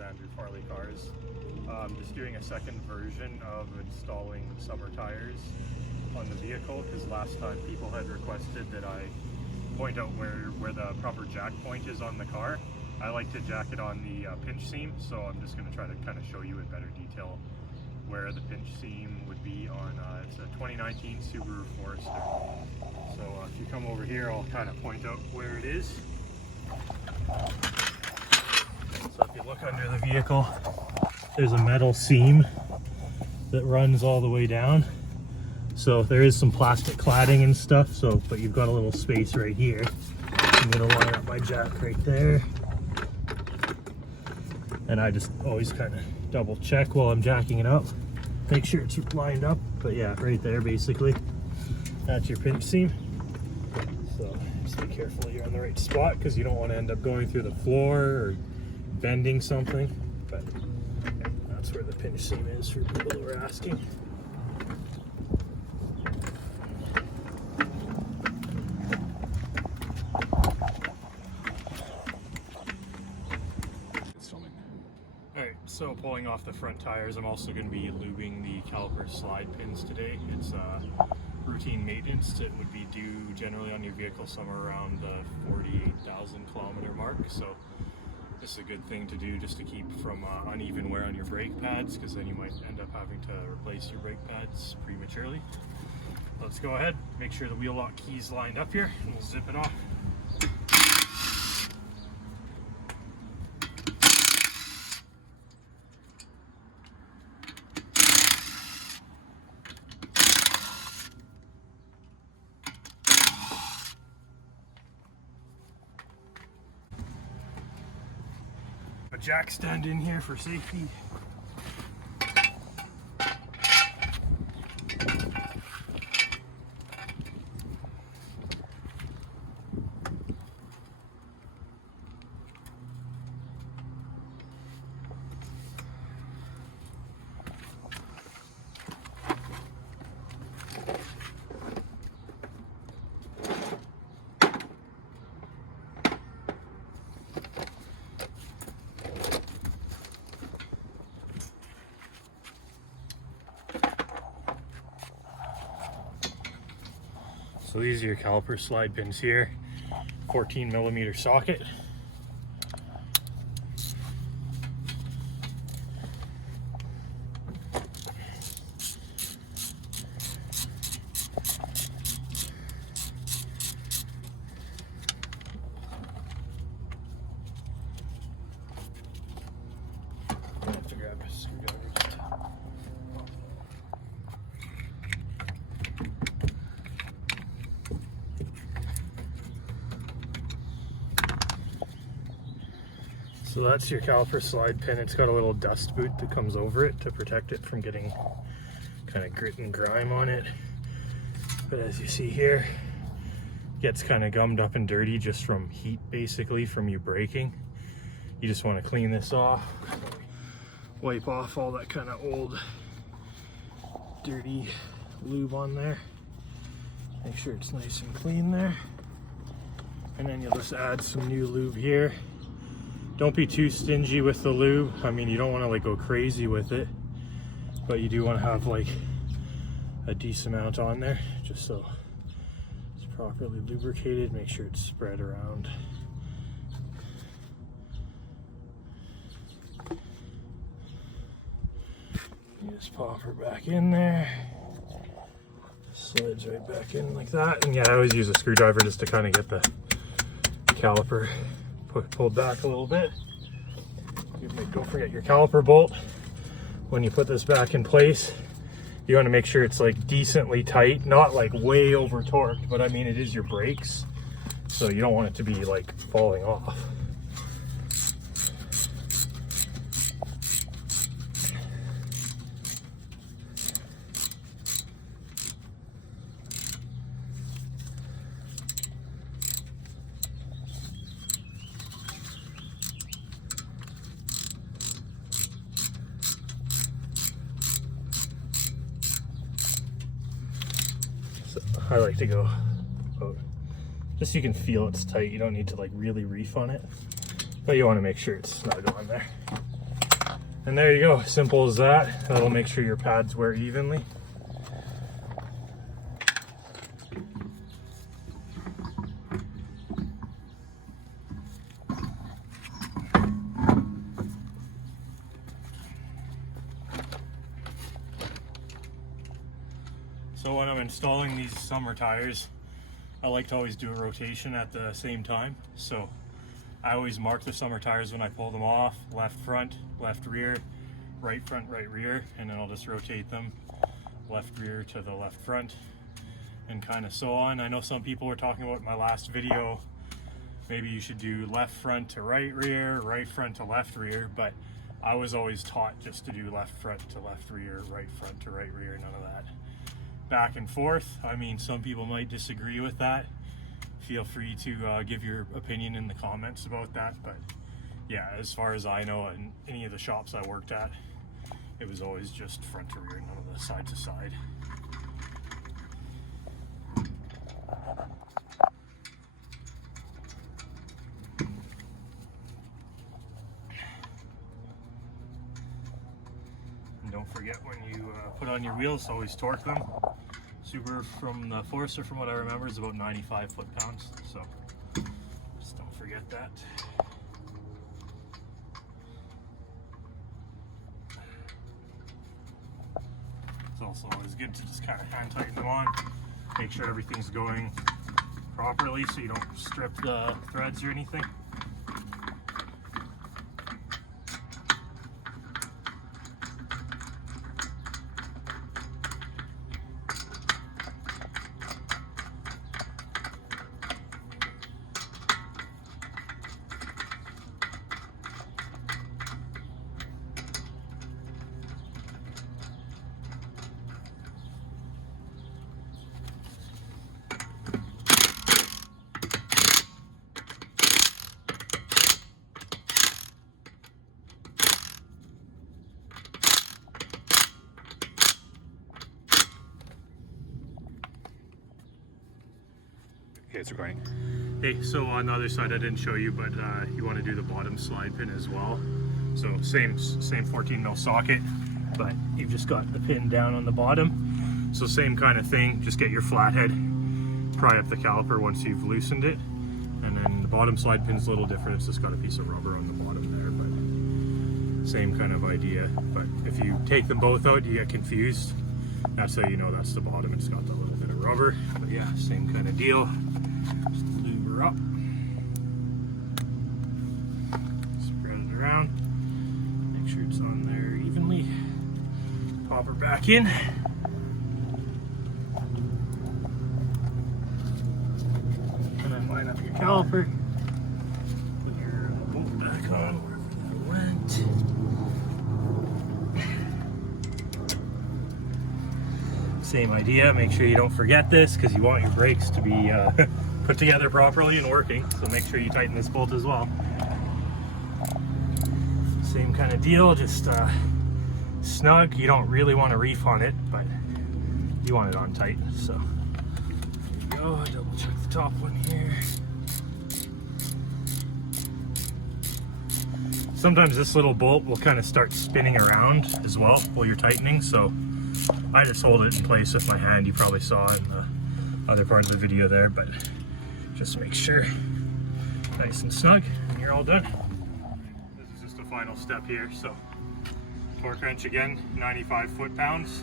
Andrew Farley Cars. I'm just doing a second version of installing summer tires on the vehicle, because last time people had requested that I point out where the proper jack point is on the car. I like to jack it on the pinch seam, so I'm just going to try to kind of show you in better detail where the pinch seam would be on it's a 2019 Subaru Forester. So if you come over here, I'll kind of point out where it is. So if you look under the vehicle, there's a metal seam that runs all the way down. So there is some plastic cladding and stuff, but you've got a little space right here. I'm going to line up my jack right there. And I just always kind of double check while I'm jacking it up. Make sure it's lined up. But yeah, right there basically. That's your pinch seam. So just be careful you're on the right spot, because you don't want to end up going through the floor or bending something. But that's where the pinch seam is for people that were asking. So pulling off the front tires, I'm also going to be lubing the caliper slide pins today. It's routine maintenance that would be due generally on your vehicle somewhere around the 48,000 kilometer mark. So this is a good thing to do just to keep from uneven wear on your brake pads, because then you might end up having to replace your brake pads prematurely. Let's go ahead, make sure the wheel lock key's lined up here, and we'll zip it off. A jack stand in here for safety. So these are your caliper slide pins here, 14mm socket. I have to grab a screwdriver. So that's your caliper slide pin. It's got a little dust boot that comes over it to protect it from getting kind of grit and grime on it. But as you see here, it gets kind of gummed up and dirty just from heat, basically, from you braking. You just want to clean this off, wipe off all that kind of old dirty lube on there. Make sure it's nice and clean there. And then you'll just add some new lube here. Don't be too stingy with the lube. I mean, you don't want to like go crazy with it, but you do want to have like a decent amount on there, just so it's properly lubricated. Make sure it's spread around. You just pop her back in there. Slides right back in like that. And yeah, I always use a screwdriver just to kind of get the caliper pulled back a little bit. Don't forget your caliper bolt. When you put this back in place, you want to make sure it's like decently tight, not like way over torqued, but I mean it is your brakes, so you don't want it to be like falling off. I like to go just so you can feel it's tight. You don't need to like really reef on it, but you want to make sure it's snug on there. And there you go, simple as that. That'll make sure your pads wear evenly. So when I'm installing these summer tires, I like to always do a rotation at the same time. So I always mark the summer tires when I pull them off, left front, left rear, right front, right rear, and then I'll just rotate them left rear to the left front, and kind of so on. I know some people were talking about my last video, maybe you should do left front to right rear, right front to left rear, but I was always taught just to do left front to left rear, right front to right rear, none of that back and forth. I mean, some people might disagree with that. Feel free to give your opinion in the comments about that, but yeah, as far as I know, in any of the shops I worked at, it was always just front to rear, none of the side to side. And don't forget, when you put on your wheels, always torque them. Subaru from the Forester, from what I remember, is about 95 foot-pounds, so just don't forget that. It's also always good to just kind of hand tighten them on, make sure everything's going properly so you don't strip the threads or anything. Okay, it's recording. Hey, so on the other side I didn't show you, but you want to do the bottom slide pin as well. So same 14 mil socket, but you've just got the pin down on the bottom. So same kind of thing, just get your flathead, pry up the caliper once you've loosened it, and then the bottom slide pin's a little different. It's just got a piece of rubber on the bottom there, but same kind of idea. But if you take them both out, you get confused. That's how you know that's the bottom. It's got that little bit of rubber. But yeah, same kind of deal. Just lube her up. Spread it around. Make sure it's on there evenly. Pop her back in. And then line up your caliper. Put your bolt back on wherever that went. Same idea, make sure you don't forget this because you want your brakes to be put together properly and working, so make sure you tighten this bolt as well. Same kind of deal, just snug. You don't really want to reef on it, but you want it on tight. So there you go, double check the top one here. Sometimes this little bolt will kind of start spinning around as well while you're tightening, so I just hold it in place with my hand. You probably saw in the other part of the video there, but just make sure nice and snug and you're all done. This is just a final step here. So torque wrench again, 95 foot-pounds.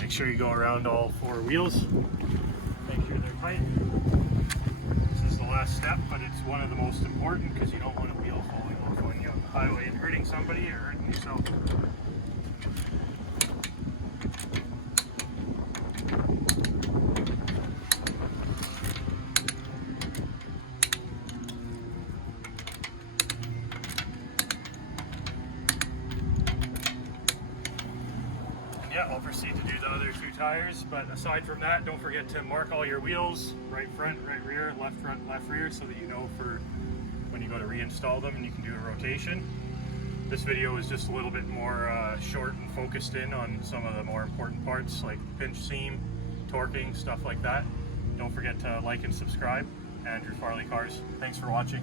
Make sure you go around all four wheels, make sure they're tight. This is the last step, but it's one of the most important because you don't want a wheel falling off when you're on the highway and hurting somebody or hurting yourself. Yeah, I'll proceed to do the other two tires, but aside from that, don't forget to mark all your wheels, right front, right rear, left front, left rear, so that you know for when you go to reinstall them, and you can do a rotation. This video is just a little bit more short and focused in on some of the more important parts like pinch seam, torquing, stuff like that. Don't forget to like and subscribe. Andrew Farley Cars. Thanks for watching.